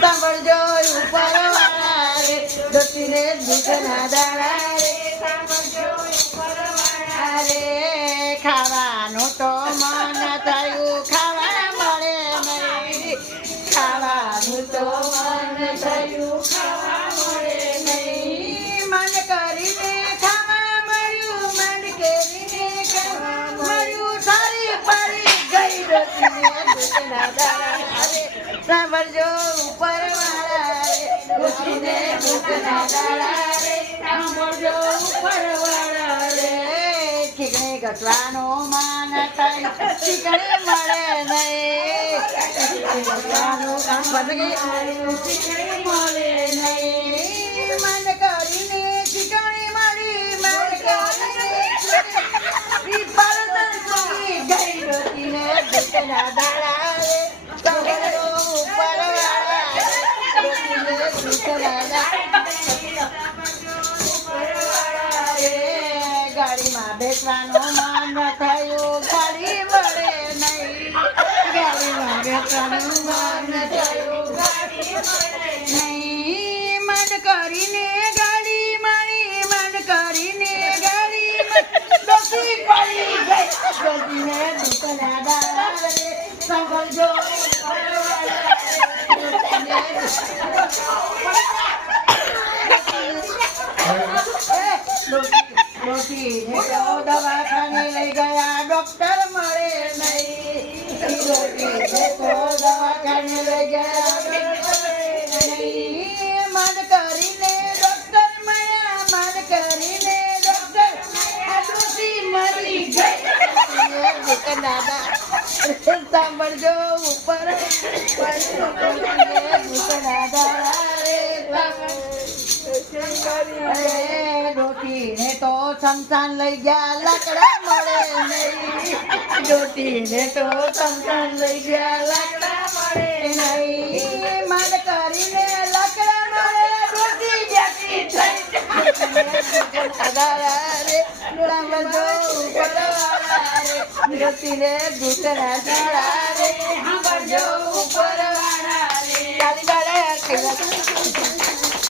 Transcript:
સાંભળજો ઉપરવાળા રે ડોસીને દુઃખના દાડા રે રે ખાવાનું તો મન થયું ખાવા મળે નહીં ખાવાનું તો મન થયું ખાવા મળે નહીં મન કરીને ખાવા મળ્યું મન કરીને ખાવા મળ્યું સારી પડી ગઈ ડોસીને દુઃખના દાડા રે સાંભળજો ઉપરવાળા રે ડોસીને દુઃખના દાડા રે સાંભળજો ઉપરવાળા રે ઠીકણે ઘસવાનો માન થાય ઠીકણે મળે નહીં ઘસવાનું કામ બદલી ઠીકણે મળે નહીં મન કરીને ઠીકણે મળી મન કરીને પરતન કરી ગઈ ડોસીને દુઃખના દાડા રે સાંભળજો ઉપરવાળા રે ડોસીને દુઃખના દાડા ગાડીમાં બેસવાનું મન થયું ગાડી મળે નહીં ગાડીમાં બેસવાનું મન થયું ગાડી મળે નહીં મન કરીને ગાડી મળી મન કરીને ગાડી ડોસી પડી ગઈ ડોસીને દુઃખના દાડા રે સાંભળજો ડોસીને તો દવાખાને લઈ ગયા ડોક્ટર મળે નહીં ડોસીને તો દવાખાને લઈ ગયા નહીં મન કરીને ડોક્ટર મળ્યા મન કરીને ડોક્ટર ડોસી મરી ગઈ દાદા સાંભળજો ઉપર દાદા ડોટીને તો શમશાન લઈ ગયા લાકડા મળે નહીં ડોટીને તો શમશાન લઈ ગયા લાકડા મળે નહીં મન કરીને લાકડા મળે ડોટી જતી થઈ ડોટીને દુઃખના દાડા રે સાંભળજો ઉપરવાળા રે